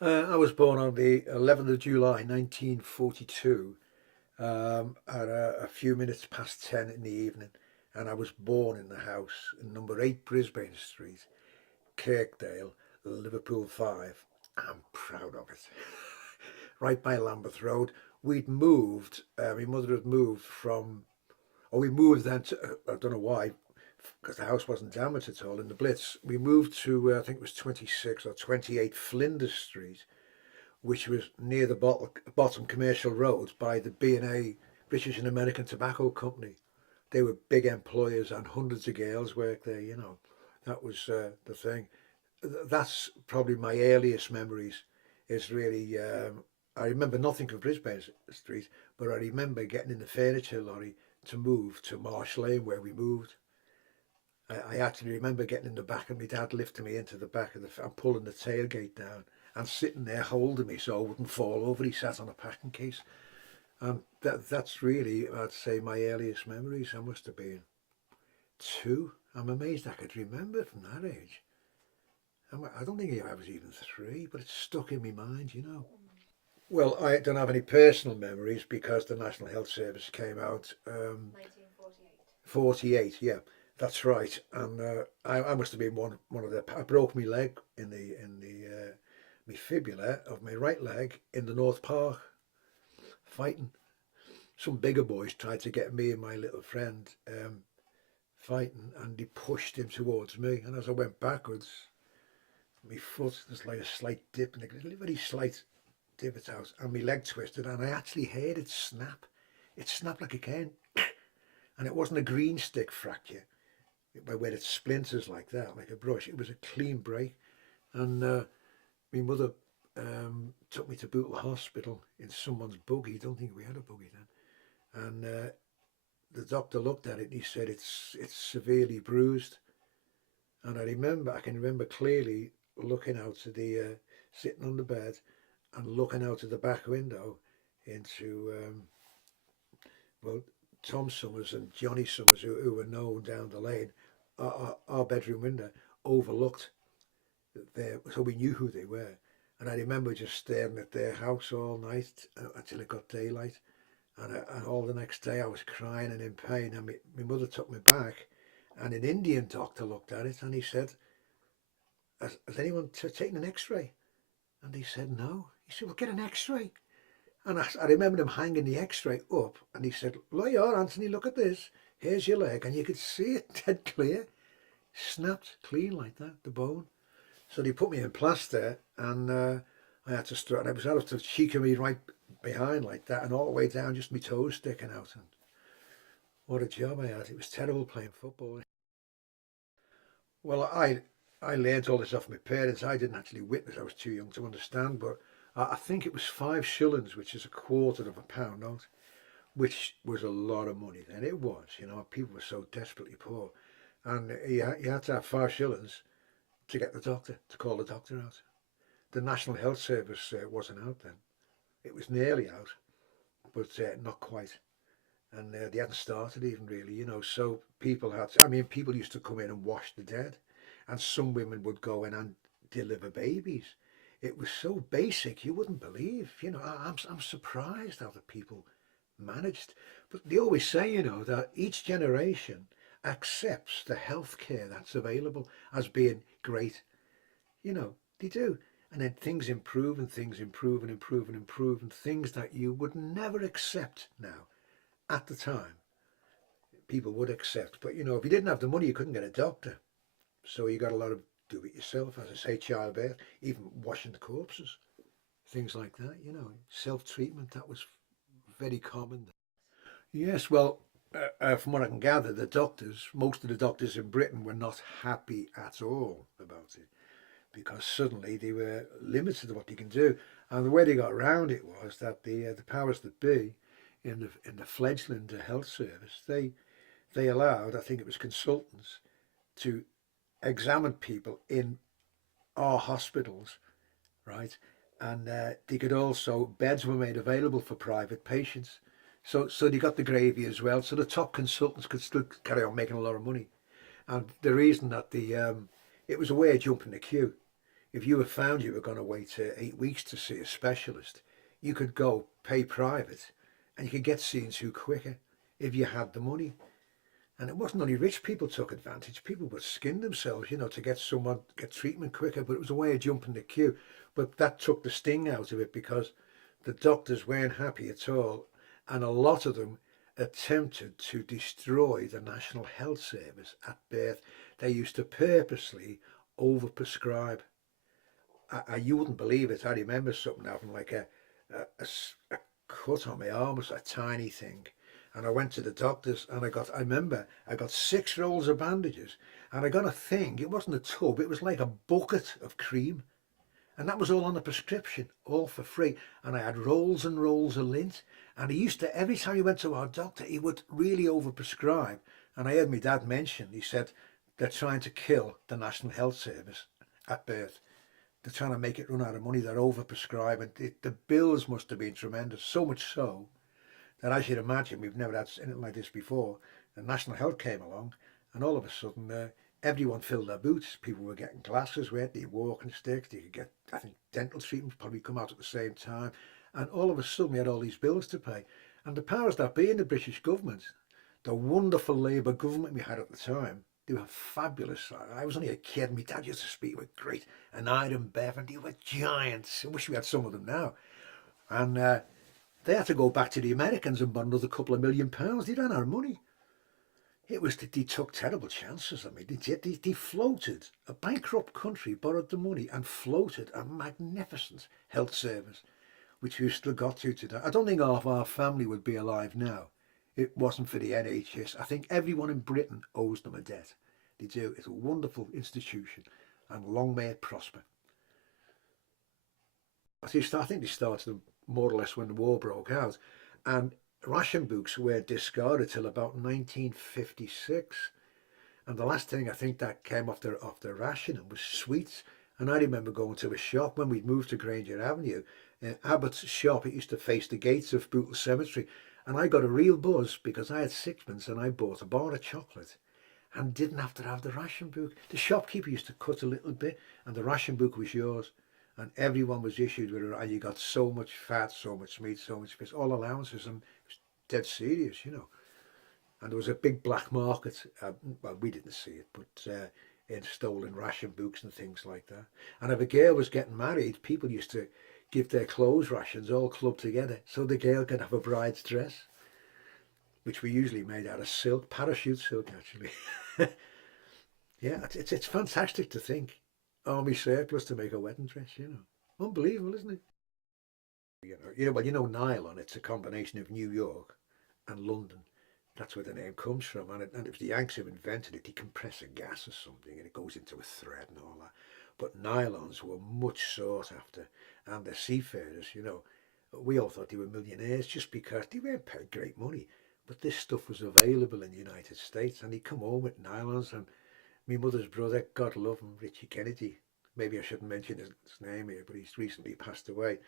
I was born on the 11th of July 1942 at a few minutes past 10 in the evening, and I was born in the house in number 8 Brisbane Street, Kirkdale, Liverpool 5. I'm proud of it. Right by Lambeth Road. We'd moved, my mother had moved from, or we moved then to, I don't know why, because the house wasn't damaged at all in the Blitz. We moved to, I think it was 26 or 28 Flinders Street, which was near the bottom commercial road by the B&A, British and American Tobacco Company. They were big employers and hundreds of girls worked there, you know. That was the thing. That's probably my earliest memories is really, I remember nothing of Brisbane Street, but I remember getting in the furniture lorry to move to Marsh Lane where we moved. I actually remember getting in the back and my dad lifting me into the back of the and pulling the tailgate down and sitting there holding me so I wouldn't fall over. He sat on a packing case. And that's really, I'd say, my earliest memories. I must have been 2. I'm amazed I could remember from that age. I don't think I was even 3, but it's stuck in my mind, you know. Well, I don't have any personal memories because the National Health Service came out 48, yeah, that's right. And I must have been one of the. I broke my leg in the my fibula of my right leg in the North Park fighting. Some bigger boys tried to get me and my little friend fighting, and they pushed him towards me. And as I went backwards, my foot there's like a slight dip, and a very slight divot out, and my leg twisted, and I actually heard it snap. It snapped like a can, and it wasn't a green stick fracture where it splinters like that, like a brush. It was a clean break, and my mother took me to Bootle Hospital in someone's buggy. Don't think we had a buggy then, and the doctor looked at it and he said it's severely bruised. And I can remember clearly looking out to the sitting on the bed and looking out of the back window into well, Tom Summers and Johnny Summers, who were known down the lane. Our bedroom window overlooked there, so we knew who they were. And I remember just staring at their house all night until it got daylight. And all the next day I was crying and in pain. And my mother took me back, and an Indian doctor looked at it and he said, has anyone taken an X-ray? And he said, no. He said, well, get an X-ray. And I remember him hanging the X-ray up, and he said, "Look, here, Anthony, look at this. Here's your leg," and you could see it dead clear, snapped clean like that, the bone. So they put me in plaster, and I had to start. I was out to cheek of me right behind like that, and all the way down, just my toes sticking out. And what a job I had! It was terrible playing football. Well, I learned all this off my parents. I didn't actually witness. I was too young to understand, but I think it was 5 shillings, which is a quarter of a pound note, which was a lot of money then. It was, you know, people were so desperately poor. And you had to have 5 shillings to get the doctor, to call the doctor out. The National Health Service wasn't out then. It was nearly out, but not quite. And they hadn't started even really, you know. So people had, I mean, people used to come in and wash the dead. And some women would go in and deliver babies. It was so basic, you wouldn't believe. You know, I'm surprised how the people managed. But they always say, you know, that each generation accepts the health care that's available as being great. You know, they do. And then things improve and things improve and improve and improve, and things that you would never accept now at the time, people would accept. But, you know, if you didn't have the money, you couldn't get a doctor. So you got a lot of do it yourself, as I say, childbirth, even washing the corpses, things like that, you know, self treatment, that was very common. Yes, well, from what I can gather, most of the doctors in Britain were not happy at all about it because suddenly they were limited to what they can do. And the way they got around it was that the powers that be in the fledgling health service, they allowed, I think it was consultants, to examine people in our hospitals, right? And they could also beds were made available for private patients. So they got the gravy as well. So the top consultants could still carry on making a lot of money. And the reason that the it was a way of jumping the queue. If you were found you were going to wait 8 weeks to see a specialist, you could go pay private and you could get seen to quicker if you had the money. And it wasn't only rich people took advantage, people would skin themselves, to get treatment quicker, but it was a way of jumping the queue. But that took the sting out of it because the doctors weren't happy at all. And a lot of them attempted to destroy the National Health Service at birth. They used to purposely overprescribe. You wouldn't believe it. I remember something having like a cut on my arm, was a tiny thing. And I went to the doctors and I remember I got 6 rolls of bandages and I got a thing. It wasn't a tub, it was like a bucket of cream. And that was all on the prescription, all for free. And I had rolls and rolls of lint. And he used to, every time he went to our doctor, he would really overprescribe. And I heard my dad mention, he said, they're trying to kill the National Health Service at birth. They're trying to make it run out of money. They're overprescribing. The bills must have been tremendous, so much so that, as you'd imagine, we've never had anything like this before. The National Health came along, and all of a sudden, everyone filled their boots. People were getting glasses, weren't they? Walking sticks. They could get, I think, dental treatments probably come out at the same time. And all of a sudden, we had all these bills to pay. And the powers that be in the British government, the wonderful Labour government we had at the time, they were fabulous. I was only a kid. My dad used to speak with great. And Ida Bevan, they were giants. I wish we had some of them now. And they had to go back to the Americans and borrow another couple of £1 million. They ran out of money. It was that they took terrible chances. I mean, they floated. A bankrupt country borrowed the money and floated a magnificent health service, which we've still got to today. I don't think half our family would be alive now. It wasn't for the NHS. I think everyone in Britain owes them a debt. They do. It's a wonderful institution, and long may it prosper. I think they started more or less when the war broke out, and ration books were discarded till about 1956. And the last thing I think that came off the rationing was sweets. And I remember going to a shop when we moved to Granger Avenue, Abbott's shop. It used to face the gates of Bootle Cemetery. And I got a real buzz because I had sixpence and I bought a bar of chocolate and didn't have to have the ration book. The shopkeeper used to cut a little bit and the ration book was yours. And everyone was issued with it. And you got so much fat, so much meat, so much fish, all allowances. And it was dead serious, And there was a big black market. Well, we didn't see it, but in stolen ration books and things like that. And if a girl was getting married, people used to give their clothes rations all clubbed together so the girl could have a bride's dress, which we usually made out of silk, parachute silk actually. Yeah, it's fantastic to think. Army surplus to make a wedding dress, Unbelievable, isn't it? Nylon, it's a combination of New York and London. That's where the name comes from. And if the Yanks who invented it, they compress a gas or something and it goes into a thread and all that. But nylons were much sought after. And the seafarers, we all thought they were millionaires just because they weren't paid great money. But this stuff was available in the United States and he'd come home with nylons. And my mother's brother, God love him, Richie Kennedy, maybe I shouldn't mention his name here, but he's recently passed away.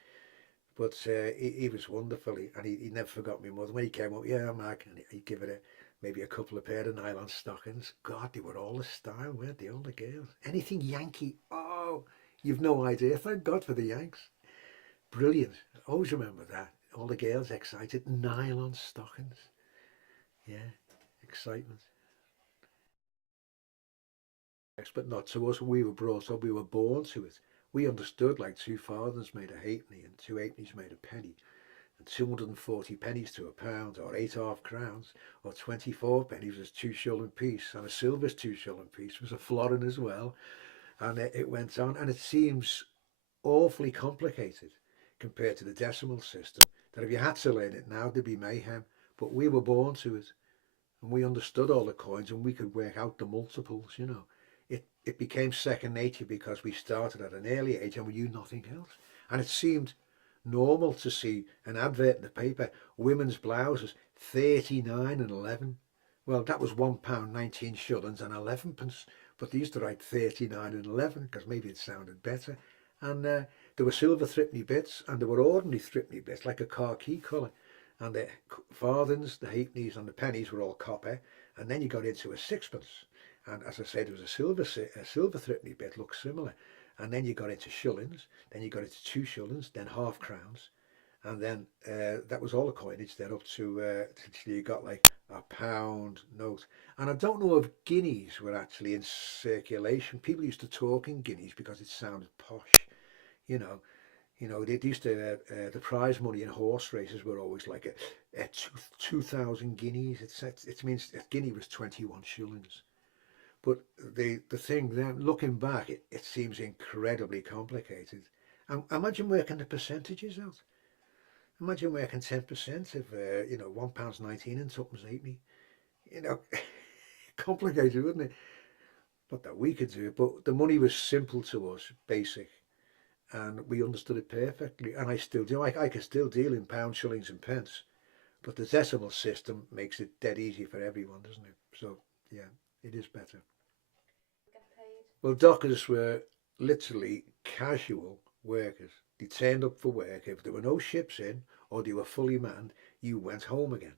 But he was wonderful, and he never forgot my mother. When he came up, yeah, Mark, and he'd give it maybe a couple of pair of nylon stockings. God, they were all the style, weren't they, all the girls? Anything Yankee, oh, you've no idea. Thank God for the Yanks. Brilliant. Always remember that. All the girls excited. Nylon stockings. Yeah, excitement. But not to us. We were brought up, we were born to it. We understood like 2 farthings made a halfpenny and 2 halfpennies made a penny, and 240 pennies to a pound, or 8 half-crowns, or 24 pennies was 2 shilling piece, and a silver's 2 shilling piece was a florin as well. And it went on, and it seems awfully complicated compared to the decimal system, that if you had to learn it now, there'd be mayhem. But we were born to it, and we understood all the coins, and we could work out the multiples. It became second nature because we started at an early age and we knew nothing else. And it seemed normal to see an advert in the paper, women's blouses, 39 and 11. Well, that was £1, 19 shillings and 11 pence. But they used to write 39 and 11 because maybe it sounded better. And there were silver threepenny bits and there were ordinary threepenny bits, like a car key colour. And the farthings, the halfpennies and the pennies were all copper. And then you got into a sixpence. And as I said, there was a silver threepenny bit, looked similar. and then you got into shillings, then you got into 2 shillings, then half crowns, and then that was all the coinage. Then up to till you got like a pound note, and I don't know if guineas were actually in circulation. People used to talk in guineas because it sounded posh, you know. They used to the prize money in horse races were always like a 2,000 guineas. It means a guinea was 21 shillings. But the thing then, looking back, it seems incredibly complicated. And imagine working the percentages out. Imagine working 10% of £1 19 and tuppence halfpenny. You know, complicated, wouldn't it? Not that we could do it, but the money was simple to us, basic, and we understood it perfectly. And I still do. I can still deal in pounds, shillings, and pence, but the decimal system makes it dead easy for everyone, doesn't it? So yeah, it is better. Well, dockers were literally casual workers. They turned up for work. If there were no ships in or they were fully manned, you went home again.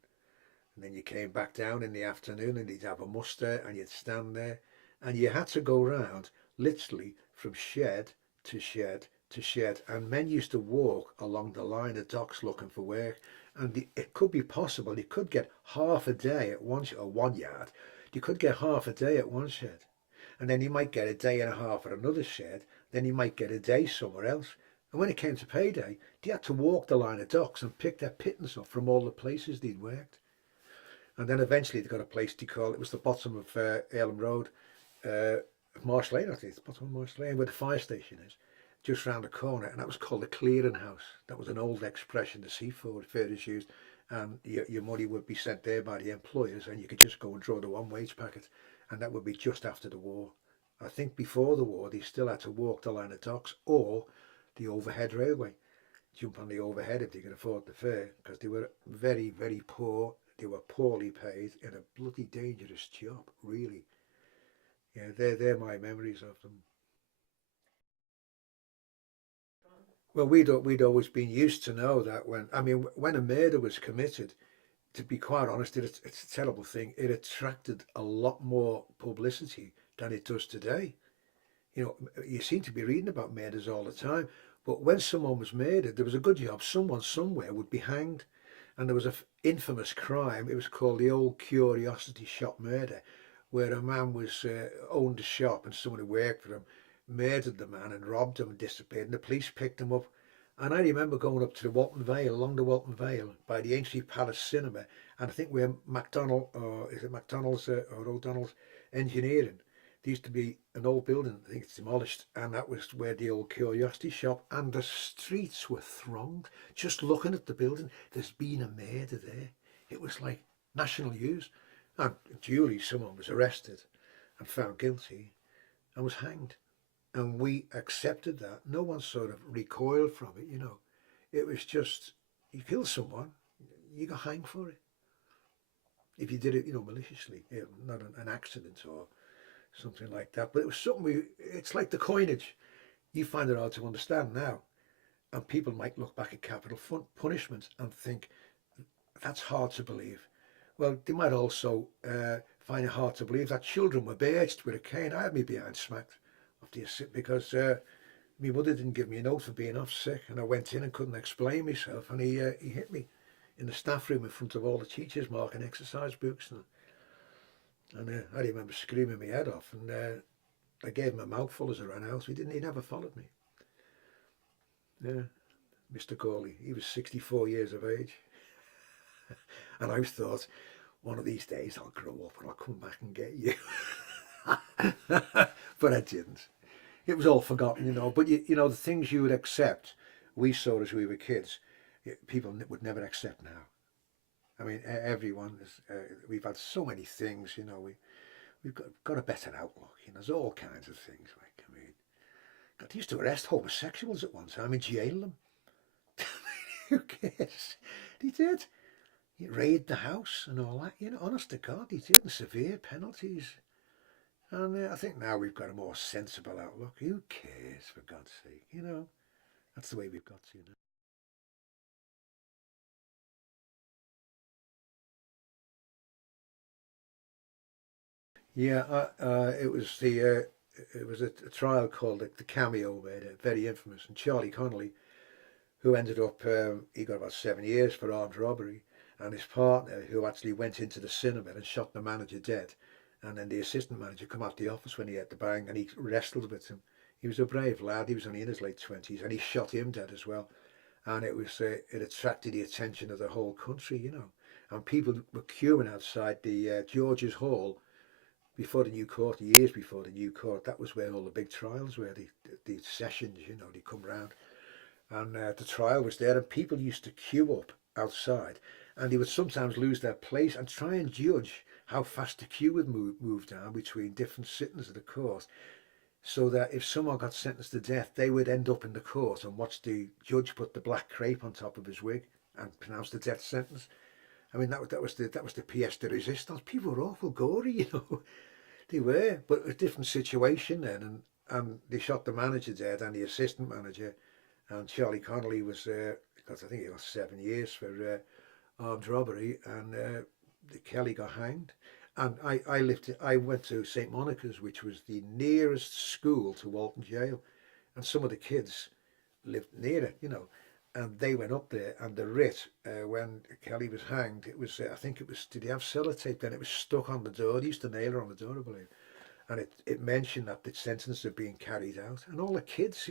And then you came back down in the afternoon and you'd have a muster and you'd stand there. And you had to go round literally from shed to shed to shed. And men used to walk along the line of docks looking for work. And it could be possible you could get half a day at or 1 yard. You could get half a day at one shed, and then you might get a day and a half at another shed, then you might get a day somewhere else. And when it came to payday, they had to walk the line of docks and pick their pittance up from all the places they'd worked. And then eventually they got a place they call, it was the bottom of Earlham Road, uh, Marsh Lane, I think, it's the bottom of Marsh Lane, where the fire station is, just round the corner, and that was called the clearing house. That was an old expression the seafood first used, and your money would be sent there by the employers, and you could just go and draw the one wage packet, and that would be just after the war. I think before the war, they still had to walk the line of docks or the overhead railway, jump on the overhead if they could afford the fare, because they were very, very poor. They were poorly paid in a bloody dangerous job, really. Yeah, they're my memories of them. Well, we'd always been used to know that when a murder was committed, to be quite honest, it's a terrible thing. It attracted a lot more publicity than it does today. You seem to be reading about murders all the time, but when someone was murdered, there was a good job someone somewhere would be hanged. And there was an infamous crime. It was called the Old Curiosity Shop murder, where a man was owned a shop and someone who worked for him murdered the man and robbed him and disappeared. And the police picked him up. And I remember going up to the Walton Vale, along the Walton Vale, by the Aintree Palace Cinema, and I think where McDonald, or is it McDonald's or O'Donnell's Engineering, there used to be an old building, I think it's demolished, and that was where the Old Curiosity Shop, and the streets were thronged. Just looking at the building, there's been a murder there. It was like national news. And duly someone was arrested and found guilty and was hanged. And we accepted that. No one sort of recoiled from it. It was just, you kill someone, you got hanged for it. If you did it, maliciously, not an accident or something like that. But it was something it's like the coinage. You find it hard to understand now. And people might look back at capital punishment and think, that's hard to believe. Well, they might also find it hard to believe that children were badged with a cane. I had me behind smacked after you sit because my mother didn't give me a note for being off sick, and I went in and couldn't explain myself, and he hit me in the staff room in front of all the teachers marking exercise books, and I remember screaming my head off, and I gave him a mouthful as I ran out. He never followed me. Yeah, Mr. Corley, he was 64 years of age, and I thought, one of these days I'll grow up and I'll come back and get you. But I didn't. It was all forgotten. But the things you would accept, we saw as we were kids, people would never accept now. I mean, everyone is. We've had so many things. We've got a better outlook. There's all kinds of things. Like, I mean, God, they used to arrest homosexuals at one time and jail them. Who cares? They did. You raid the house and all that. Honest to God, they did, and severe penalties. And I think now we've got a more sensible outlook. Who cares, for God's sake? That's the way we've got to. Yeah, it was the it was a trial called the Cameo, made it very infamous, and Charlie Connolly, who ended up he got about 7 years for armed robbery, and his partner, who actually went into the cinema and shot the manager dead, and then the assistant manager come out the office when he had the bang, and he wrestled with him. He was a brave lad. He was only in his late 20s, and he shot him dead as well. And it attracted the attention of the whole country, you know. And people were queuing outside the George's Hall before the new court, years before the new court. That was where all the big trials were, the sessions, you know, they come round. And the trial was there, and people used to queue up outside, and they would sometimes lose their place and try and judge how fast the queue would move down between different sittings of the court, so that if someone got sentenced to death, they would end up in the court and watch the judge put the black crepe on top of his wig and pronounce the death sentence. I mean, that was the pièce de résistance. People were awful gory, you know. They were, but it was a different situation then, and they shot the manager dead and the assistant manager, and Charlie Connolly was, because I think he got 7 years for armed robbery, and Kelly got hanged. And I went to St Monica's, which was the nearest school to Walton Jail, and some of the kids lived near it, you know, and they went up there, and the writ, when Kelly was hanged, it was, I think it was, did he have sellotape then? It was stuck on the door. They used to nail her on the door, I believe. And it mentioned that the sentence had been carried out, and all the kids,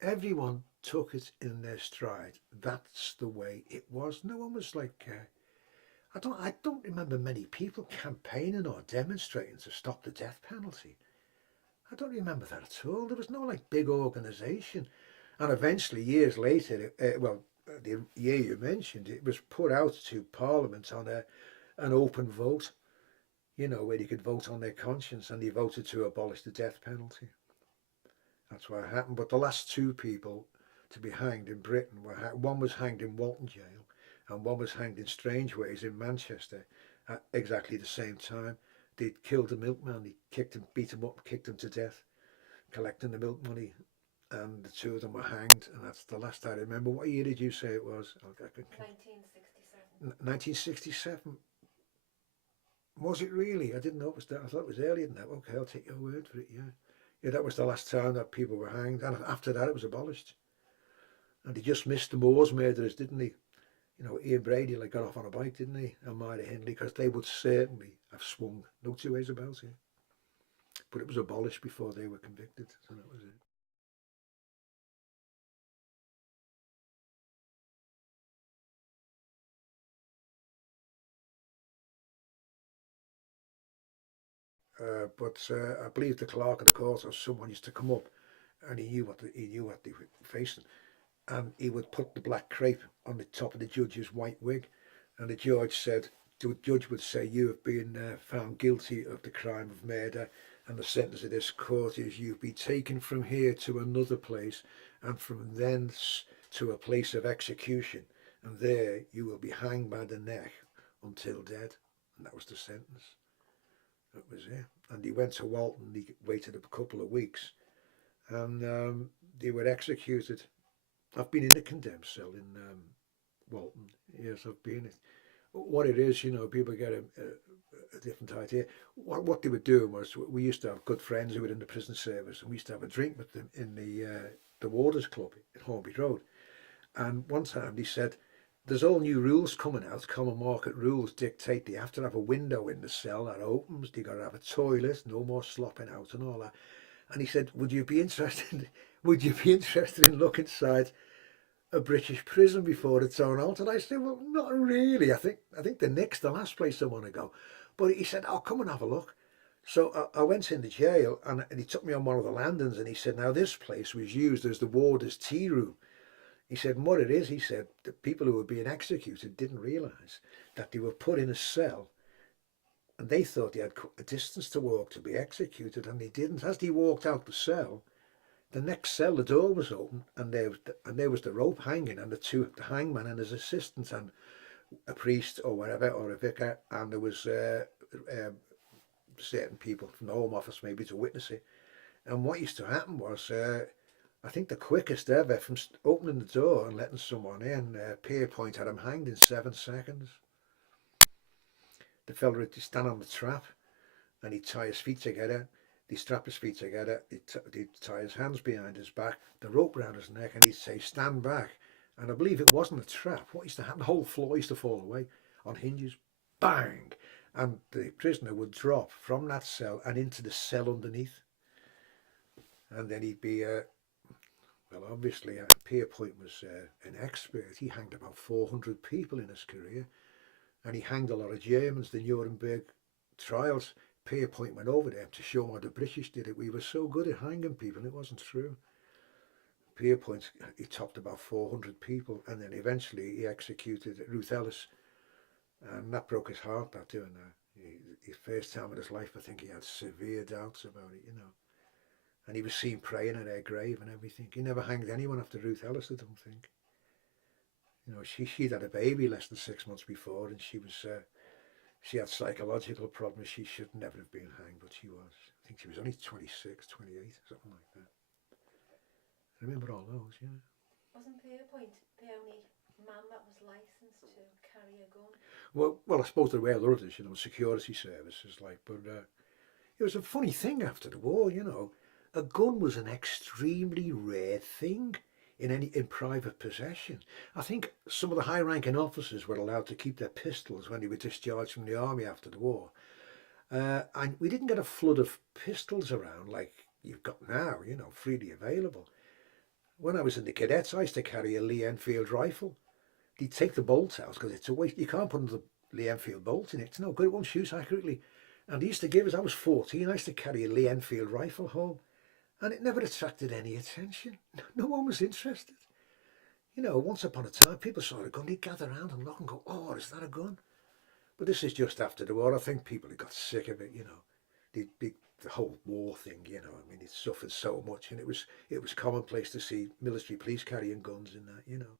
everyone took it in their stride. That's the way it was. No one was like, I don't remember many people campaigning or demonstrating to stop the death penalty. I don't remember that at all. There was no like big organisation. And eventually, years later, the year you mentioned, it was put out to Parliament on an open vote, you know, where you could vote on their conscience, and they voted to abolish the death penalty. That's what happened. But the last two people to be hanged in Britain one was hanged in Walton Jail, and one was hanged in Strangeways in Manchester at exactly the same time. They'd killed the milkman. They kicked him, beat him up, kicked him to death, collecting the milk money, and the two of them were hanged. And that's the last I remember. What year did you say it was? 1967. 1967. Was it really? I didn't know it was that. I thought it was earlier than that. Okay, I'll take your word for it. Yeah, yeah. That was the last time that people were hanged, and after that, it was abolished. And they just missed the Moors murderers, didn't they? You know, Ian Brady like got off on a bike, didn't he? And Myra Hindley, because they would certainly have swung. No two ways about it. But it was abolished before they were convicted, so that was it. But I believe the clerk of the court or someone used to come up, and he knew what they were facing, and he would put the black crepe on the top of the judge's white wig, and the judge would say, "You have been found guilty of the crime of murder, and the sentence of this court is you've been taken from here to another place, and from thence to a place of execution, and there you will be hanged by the neck until dead." And that was the sentence. That was it. And he went to Walton. He waited a couple of weeks, and they were executed. I've been in a condemned cell in Walton. Yes, I've been. What it is, you know, people get a different idea. What they were doing was, we used to have good friends who were in the prison service, and we used to have a drink with them in the Warders Club in Hornby Road. And one time they said, "There's all new rules coming out. Common market rules dictate they have to have a window in the cell that opens. They got to have a toilet, no more slopping out and all that." And he said, "Would you be interested? Would you be interested in looking inside a British prison before it's on out?" And I said, "Well, not really. I think the Nick's the last place I want to go." But he said, "Oh, come and have a look." So I went into jail, and he took me on one of the landings, and he said, "Now this place was used as the warder's tea room." He said, "And what it is," he said, "the people who were being executed didn't realise that they were put in a cell, and they thought they had a distance to walk to be executed, and they didn't. As they walked out the cell, the next cell, the door was open, and there was the rope hanging, and the hangman and his assistant, and a priest or whatever, or a vicar, and there was certain people from the Home Office maybe to witness it. And what used to happen was, I think the quickest ever from opening the door and letting someone in, Pierpoint had him hanged in 7 seconds. The fella would stand on the trap, and he'd tie his feet together. They'd strap his feet together, they'd tie his hands behind his back, the rope round his neck, and he'd say, stand back. And I believe it wasn't a trap. What used to happen, the whole floor used to fall away on hinges. Bang! And the prisoner would drop from that cell and into the cell underneath. And then he'd be, well, obviously, Pierpoint was an expert. He hanged about 400 people in his career. And he hanged a lot of Germans, the Nuremberg trials. Pierpoint went over there to show how the British did it. We were so good at hanging people, it wasn't true. Pierpoint, he topped about 400 people, and then eventually he executed Ruth Ellis, and that broke his heart, that doing that. His first time in his life, I think he had severe doubts about it, you know. And he was seen praying at her grave and everything. He never hanged anyone after Ruth Ellis, I don't think. You know, she'd had a baby less than 6 months before, and she had psychological problems. She should never have been hanged, but she was. I think she was only 26, 28, something like that. I remember all those, yeah. Wasn't Pierpoint the only man that was licensed to carry a gun? Well, I suppose there were others, you know, security services, like, but it was a funny thing after the war, you know. A gun was an extremely rare thing in private possession. I think some of the high-ranking officers were allowed to keep their pistols when they were discharged from the army after the war. And we didn't get a flood of pistols around like you've got now, you know, freely available. When I was in the cadets, I used to carry a Lee Enfield rifle. They'd take the bolt out because it's a waste. You can't put the Lee Enfield bolt in it. It's no good. It won't shoot accurately. And they used to give us, I was 14, I used to carry a Lee Enfield rifle home. And it never attracted any attention. No one was interested. You know, once upon a time, people saw a gun, they'd gather around and look and go, oh, is that a gun? But this is just after the war. I think people had got sick of it, you know. The whole war thing, you know, I mean, it suffered so much, and it was commonplace to see military police carrying guns in that, you know.